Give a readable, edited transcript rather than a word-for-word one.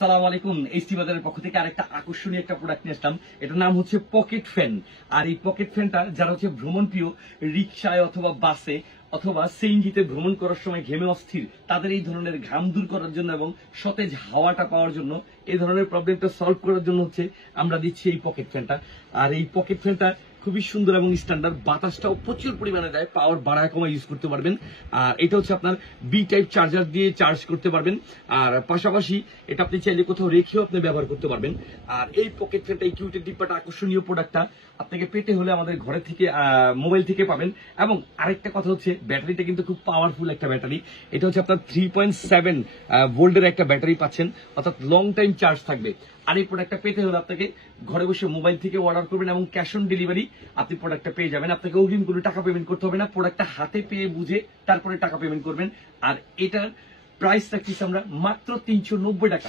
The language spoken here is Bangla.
আসসালামু আলাইকুম। এইচটি বাজারের পক্ষ থেকে আরেকটা আকর্ষণীয় একটা প্রোডাক্ট নিয়ে আসলাম। এটার নাম হচ্ছে পকেট ফ্যান। আর এই পকেট ফ্যানটা যারা হচ্ছে ভ্রমণ প্রিয়, রিকশায় অথবা বাসে অথবা সিএনজিতে ভ্রমণ করার সময় ঘেমে অস্থির, তাদের এই ধরনের ঘাম দূর করার জন্য এবং সতেজ হাওয়াটা পাওয়ার জন্য, এই ধরনের প্রবলেমটা সলভ করার জন্য হচ্ছে আমরা দিচ্ছি এই পকেট ফ্যানটা। আর এই পকেট ফ্যানটা খুবই সুন্দর এবং স্ট্যান্ডার্ড, বাতাসটাও প্রচুর পরিমাণে দেয়, পাওয়ার বাড়ায় কমায় ইউজ করতে পারবেন। আর এটা হচ্ছে আপনার বি টাইপ চার্জার দিয়ে চার্জ করতে পারবেন। আর পাশাপাশি এটা আপনি চাইলে কোথাও রেখেও আপনি ব্যবহার করতে পারবেন। আর এই পকেট ফ্যানটা, এই কিউটের ডিব্বাটা, আকর্ষণীয় প্রোডাক্টটা আপনাকে পেতে হলে আমাদের ঘরে থেকে মোবাইল থেকে পাবেন। এবং আরেকটা কথা হচ্ছে, ব্যাটারিটা কিন্তু খুব পাওয়ারফুল একটা ব্যাটারি। এটা হচ্ছে আপনার 3.7 ভোল্টের একটা ব্যাটারি পাচ্ছেন, অর্থাৎ লং টাইম চার্জ থাকবে। আর এই প্রোডাক্টটা পেতে হলে আপনাকে ঘরে বসে মোবাইল থেকে অর্ডার করবেন এবং ক্যাশ অন ডেলিভারি আপনি প্রোডাক্টটা পেয়ে যাবেন। আপনাকে অগ্রিম কোনো টাকা পেমেন্ট করতে হবে না, প্রোডাক্টটা হাতে পেয়ে বুঝে তারপরে টাকা পেমেন্ট করবেন। আর এটার প্রাইস রাখছি আমরা মাত্র 390 টাকা।